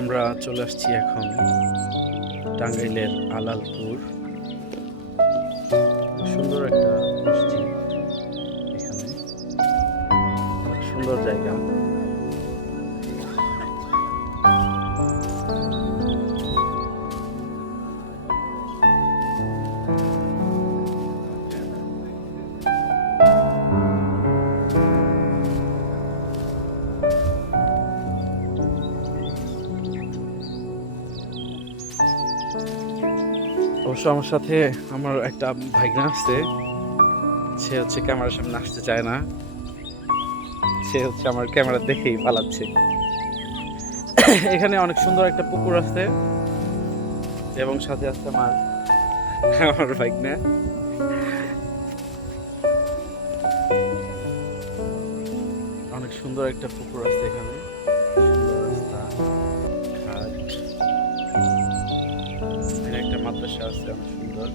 আমরা চলে আসছি এখন টাঙ্গাইলের আলালপুর। সুন্দর একটা মসজিদ, এখানে অনেক সুন্দর জায়গা। অবশ্য আমার সাথে আমার একটা ভাইগনা আছে, সে হচ্ছে ক্যামেরার সামনে আসতে চায় না। সে হচ্ছে আমার ক্যামেরা দেখেই পালাচ্ছে। এখানে অনেক সুন্দর একটা পুকুর আছে এবং সাথে আছে আমার আমার ভাইগনা। অনেক সুন্দর একটা পুকুর আছে এখানে, সুন্দর রাস্তা, ঘাট। এখানে একটা মাদ্রাসা আছে অনেক সুন্দর।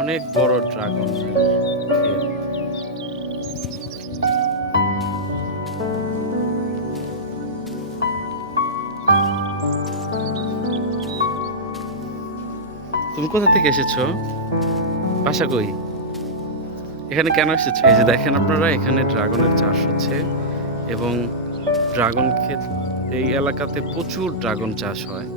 অনেক বড় ড্রাগন ক্ষেত। তুমি কোথা থেকে এসেছো? বাসা কই? এখানে কেন এসেছো? এই যে দেখেন আপনারা, এখানে ড্রাগনের চাষ হচ্ছে এবং ড্রাগন ক্ষেত, এই এলাকাতে প্রচুর ড্রাগন চাষ হয়।